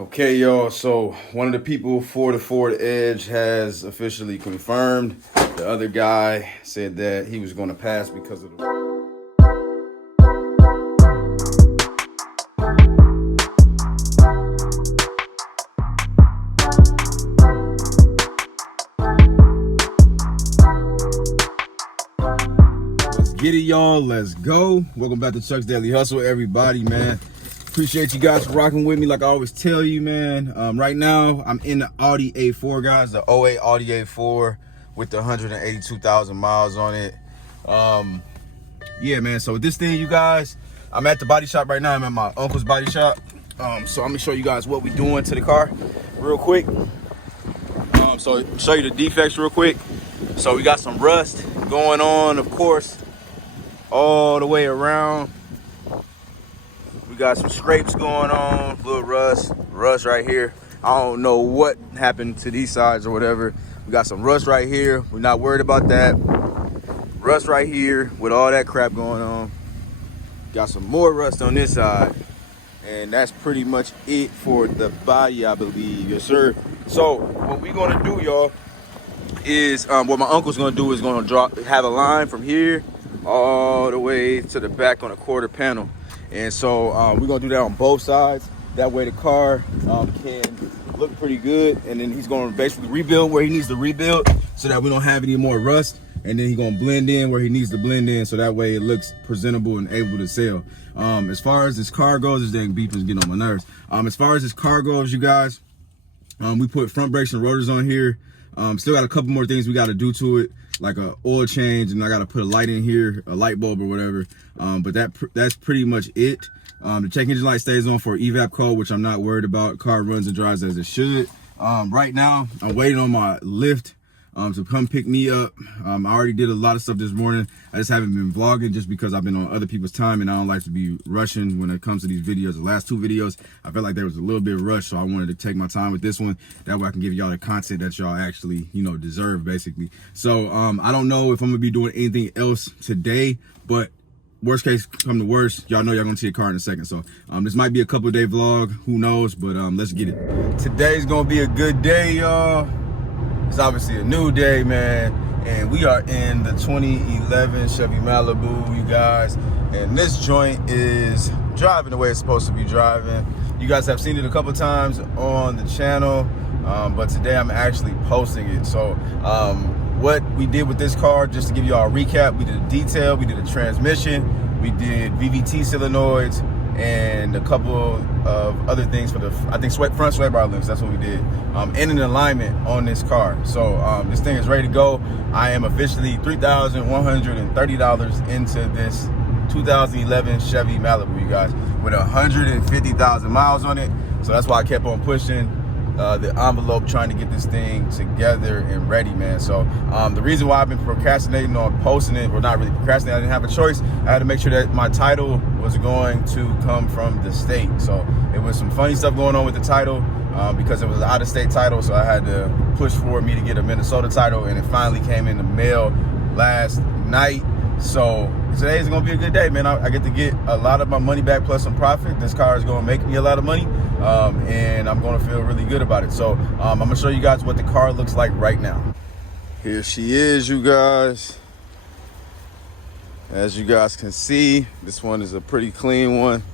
Okay, y'all, so one of the people for the Ford Edge has officially confirmed. The other guy said that he was going to pass because of the... Let's get it, y'all. Let's go. Welcome back to Chuck's Daily Hustle, everybody, man. Appreciate you guys for rocking with me like I always tell you, man. Right now, I'm in the Audi A4, guys, the 08 Audi A4 with the 182,000 miles on it. Yeah, man, so with this thing, you guys, I'm at the body shop right now. I'm at my uncle's body shop. So I'm gonna show you guys what we doing to the car real quick. So show you the defects real quick. So we got some rust going on, of course, all the way around. We got some scrapes going on, little rust right here. I don't know what happened to these sides or whatever. We got some rust right here. We're not worried about that. Rust right here with all that crap going on. Got some more rust on this side. And that's pretty much it for the body, I believe. Yes, sir. So what we're gonna do, y'all, is what my uncle's gonna do is gonna have a line from here all the way to the back on a quarter panel. And so we're gonna do that on both sides. That way the car can look pretty good. And then he's gonna basically rebuild where he needs to rebuild so that we don't have any more rust. And then he's gonna blend in where he needs to blend in so that way it looks presentable and able to sell. As far as this car goes, this dang beep is getting on my nerves. As far as this car goes, you guys, we put front brakes and rotors on here. Still got a couple more things we got to do to it, like a oil change, and I got to put a light in here, a light bulb or whatever. But that's pretty much it. The check engine light stays on for evap code, which I'm not worried about. Car runs and drives as it should. Right now, I'm waiting on my LYFT to come pick me up. I already did a lot of stuff this morning. I just haven't been vlogging just because I've been on other people's time and I don't like to be rushing when it comes to these videos. The last two videos, I felt like there was a little bit of rush, so I wanted to take my time with this one. That way I can give y'all the content that y'all actually, you know, deserve, basically. So I don't know if I'm gonna be doing anything else today, but worst case come to worst, y'all know y'all gonna see a car in a second. So this might be a couple day vlog, who knows, but let's get it. Today's gonna be a good day, y'all. It's obviously a new day, man, and we are in the 2011 Chevy Malibu, you guys, and this joint is driving the way it's supposed to be driving. You guys have seen it a couple times on the channel, but today I'm actually posting it. So what we did with this car, just to give you all a recap, we did a detail, we did a transmission, we did VVT solenoids, and a couple of other things for the, I think, front sweat bar lifts. That's what we did. And an alignment on this car. So this thing is ready to go. I am officially $3,130 into this 2011 Chevy Malibu, you guys, with 150,000 miles on it. So that's why I kept on pushing the envelope, trying to get this thing together and ready, man. So the reason why I've been procrastinating on posting it, or not really procrastinating, I didn't have a choice. I had to make sure that my title was going to come from the state. So it was some funny stuff going on with the title because it was an out-of-state title, so I had to push for me to get a Minnesota title, and it finally came in the mail last night. So today's gonna be a good day, man. I get to get a lot of my money back plus some profit. This car is gonna make me a lot of money, and I'm gonna feel really good about it. So I'm gonna show you guys what the car looks like right now. Here she is, you guys. As you guys can see, this one is a pretty clean one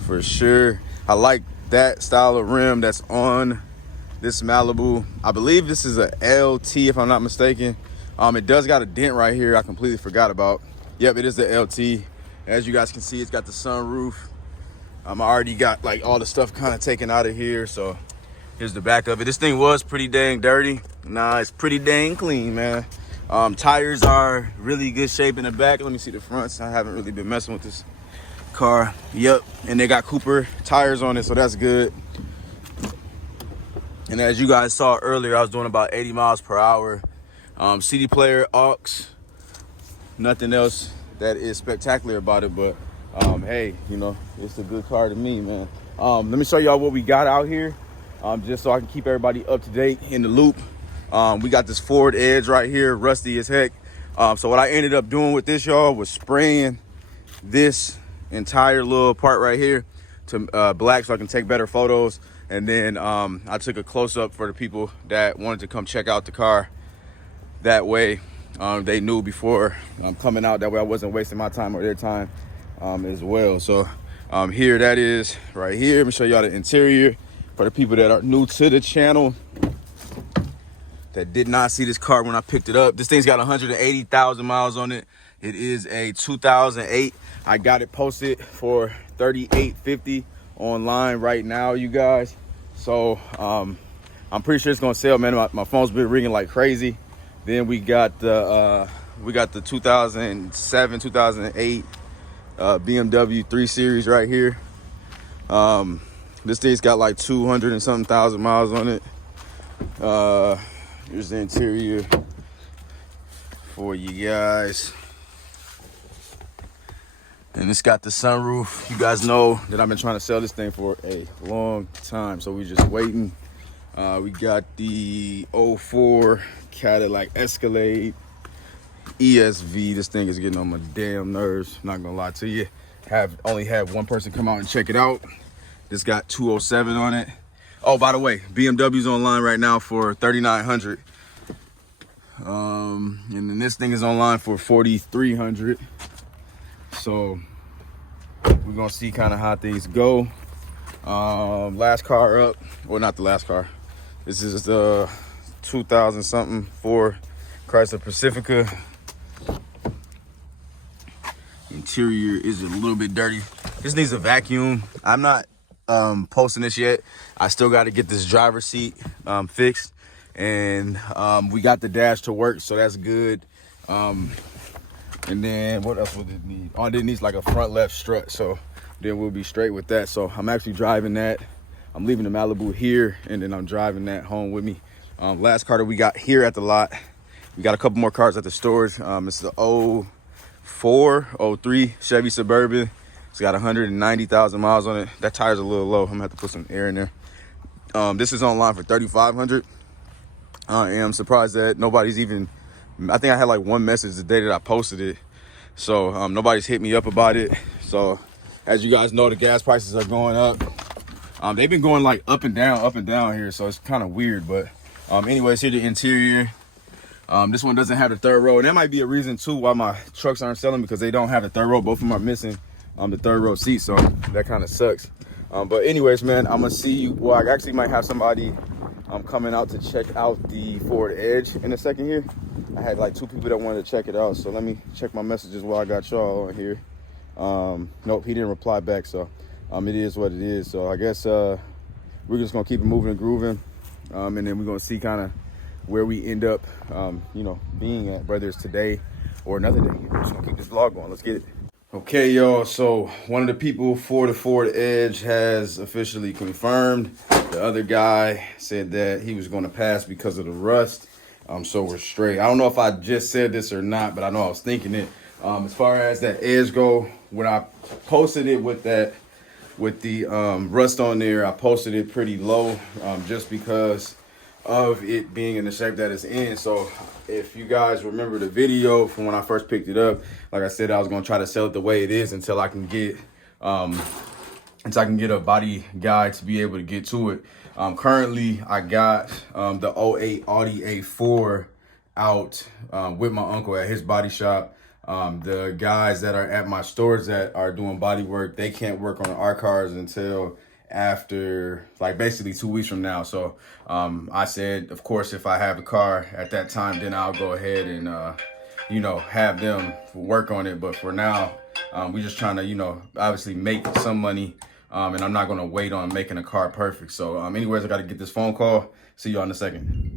for sure. I like that style of rim that's on this Malibu. I believe this is a LT, if I'm not mistaken. It does got a dent right here I completely forgot about. Yep, it is the LT. As you guys can see, it's got the sunroof. I already got like all the stuff kind of taken out of here, so here's the back of it. This thing was pretty dang dirty. Nah, it's pretty dang clean, man. Tires are really good shape in the back. Let me see the fronts. I haven't really been messing with this car. Yep, and they got Cooper tires on it, so that's good. And as you guys saw earlier, I was doing about 80 miles per hour. CD player, aux, nothing else that is spectacular about it, but hey, you know, it's a good car to me, man. Let me show y'all what we got out here, just so I can keep everybody up to date in the loop. We got this Ford Edge right here, rusty as heck. So what I ended up doing with this, y'all, was spraying this entire little part right here to black so I can take better photos. And then I took a close-up for the people that wanted to come check out the car. That way they knew before coming out, that way I wasn't wasting my time or their time as well. So here that is right here. Let me show y'all the interior for the people that are new to the channel that did not see this car when I picked it up. This thing's got 180,000 miles on it. It is a 2008. I got it posted for $38.50 online right now, you guys. So I'm pretty sure it's gonna sell, man. My phone's been ringing like crazy. Then we got the 2007, 2008 BMW 3 Series right here. This thing's got like 200 and something thousand miles on it. Here's the interior for you guys. And it's got the sunroof. You guys know that I've been trying to sell this thing for a long time, so we're just waiting. We got the 04 Cadillac Escalade ESV. This thing is getting on my damn nerves, not gonna lie to you. Only had one person come out and check it out. This got 207 on it. Oh, by the way, BMW's online right now for $3,900. And then this thing is online for $4,300. So we're gonna see kind of how things go. Last car up, well, not the last car. This is the 2000 something Ford Chrysler Pacifica. Interior is a little bit dirty. This needs a vacuum. I'm not posting this yet. I still got to get this driver's seat fixed, and we got the dash to work, so that's good. And then what else would it need? Oh, it needs like a front left strut, so then we'll be straight with that. So I'm actually driving that. I'm leaving the Malibu here, and then I'm driving that home with me. Last car that we got here at the lot. We got a couple more cars at the storage. It's the 04, 03 Chevy Suburban. It's got 190,000 miles on it. That tire's a little low. I'm gonna have to put some air in there. This is online for $3,500. I am surprised that nobody's even, I think I had like one message the day that I posted it. So nobody's hit me up about it. So as you guys know, the gas prices are going up. They've been going like up and down here. So it's kind of weird, but anyways, here's the interior. This one doesn't have the third row, and that might be a reason too why my trucks aren't selling, because they don't have the third row. Both of them are missing the third row seat, so that kind of sucks. But anyways, man, I'm gonna see you. Well, I actually might have somebody coming out to check out the Ford Edge in a second here. I had like 2 people that wanted to check it out, so let me check my messages while I got y'all on here. Nope, he didn't reply back, so it is what it is. So I guess we're just gonna keep it moving and grooving, and then we're gonna see kind of where we end up you know, being at, whether it's today or another day. We're just gonna keep this vlog going. Let's get it. Okay, y'all, so one of the people for the Ford Edge has officially confirmed. The other guy said that he was going to pass because of the rust. So we're straight. I don't know if I just said this or not, but I know I was thinking it. As far as that Edge go, when I posted it with the rust on there, I posted it pretty low, just because of it being in the shape that it's in. So if you guys remember the video from when I first picked it up, like I said, I was gonna try to sell it the way it is until I can get a body guy to be able to get to it. Currently I got the 08 Audi A4 out with my uncle at his body shop. The guys that are at my stores that are doing body work, they can't work on our cars until after, like, basically 2 weeks from now. So I said, of course, if I have a car at that time, then I'll go ahead and you know, have them work on it. But for now, we're just trying to, you know, obviously make some money, and I'm not gonna wait on making a car perfect. So anyways, I gotta get this phone call. See y'all in a second.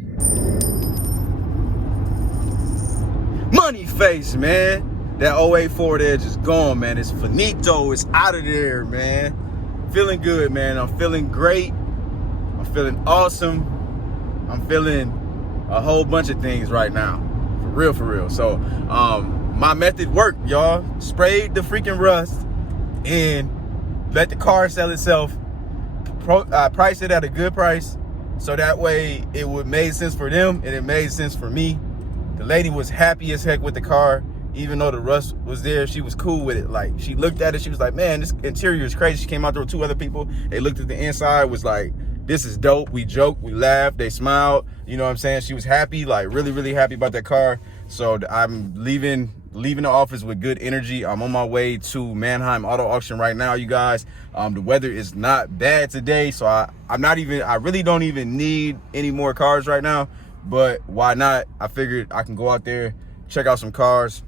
Money face, man. That 08 Ford Edge is gone, man. It's finito. It's out of there, man. Feeling good, man. I'm feeling great. I'm feeling awesome. I'm feeling a whole bunch of things right now. For real. So my method worked, y'all. Sprayed the freaking rust and let the car sell itself. Priced it at a good price, so that way it would make sense for them and it made sense for me. The lady was happy as heck with the car. Even though the rust was there, she was cool with it. Like, she looked at it, she was like, man, this interior is crazy. She came out there with 2 other people. They looked at the inside, was like, this is dope. We joked, we laughed, they smiled. You know what I'm saying? She was happy, like really, really happy about that car. So I'm leaving the office with good energy. I'm on my way to Mannheim Auto Auction right now, you guys. The weather is not bad today, so I really don't even need any more cars right now, but why not? I figured I can go out there, check out some cars,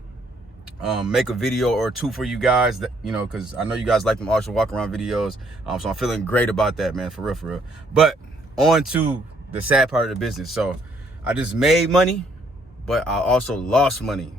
make a video or two for you guys, that, you know, because I know you guys like them auction walk around videos. So I'm feeling great about that, man, for real. But on to the sad part of the business. So I just made money, but I also lost money.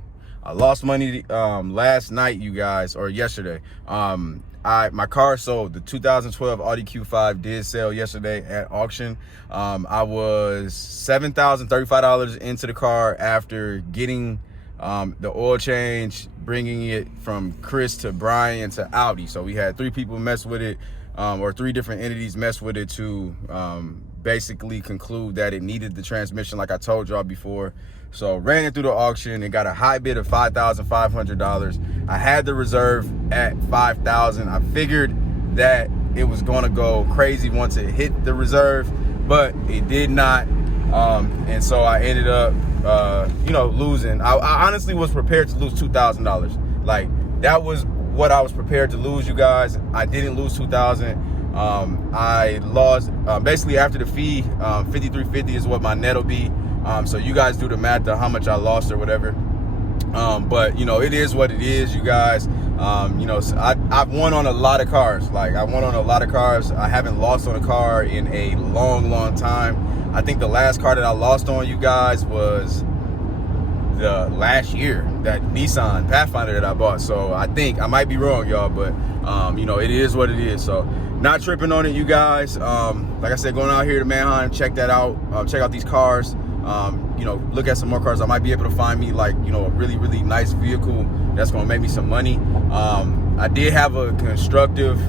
I lost money last night, you guys, or yesterday. My car sold. The 2012 Audi Q5 did sell yesterday at auction. I was $7,035 into the car after getting the oil change, bringing it from Chris to Brian to Audi. So we had 3 people mess with it, or 3 different entities mess with it to basically conclude that it needed the transmission, like I told y'all before. So ran it through the auction and got a high bid of $5,500. I had the reserve at $5,000. I figured that it was gonna go crazy once it hit the reserve, but it did not. And so I ended up, you know, losing. I honestly was prepared to lose $2,000. Like, that was what I was prepared to lose, you guys. I didn't lose $2,000. I lost, basically after the fee, $5,350 is what my net will be. So you guys do the math to how much I lost or whatever. But you know, it is what it is, you guys. You know, so I've won on a lot of cars. Like, I won on a lot of cars. I haven't lost on a car in a long time. I think the last car that I lost on, you guys, was the last year, that Nissan Pathfinder that I bought. So I think I might be wrong, y'all, but you know, it is what it is. So not tripping on it, you guys. Like I said, going out here to Mannheim, check that out. Check out these cars. You know, look at some more cars. I might be able to find me, like, you know, a really nice vehicle that's gonna make me some money. I did have a constructive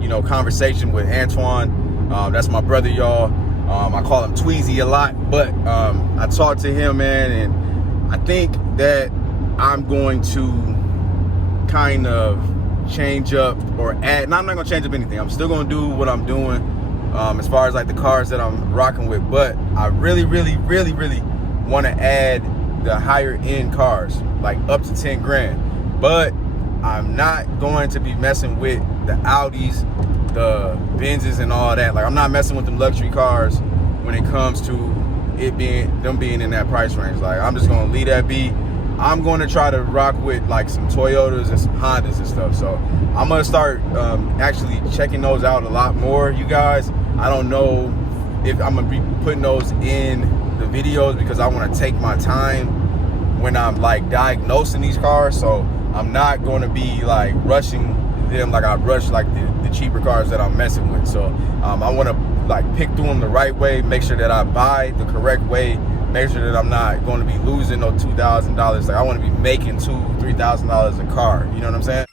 you know, conversation with Antoine. That's my brother, y'all. I call him Tweezy a lot, but I talked to him, man, and I think that I'm going to kind of change up or add. No, I'm not gonna change up anything. I'm still gonna do what I'm doing as far as like the cars that I'm rocking with, but I really want to add the higher end cars, like up to 10 grand. But I'm not going to be messing with the Audis, the Benzes, and all that. Like, I'm not messing with them luxury cars when it comes to them being in that price range. Like, I'm just gonna leave that be. I'm going to try to rock with like some Toyotas and some Hondas and stuff. So I'm gonna start actually checking those out a lot more, you guys. I don't know if I'm gonna be putting those in the videos because I want to take my time when I'm like diagnosing these cars. So I'm not going to be like rushing them like I rush like the cheaper cars that I'm messing with. So I want to like pick through them the right way, make sure that I buy the correct way, make sure that I'm not going to be losing no $2,000. Like, I want to be making $2,000-$3,000 a car. You know what I'm saying?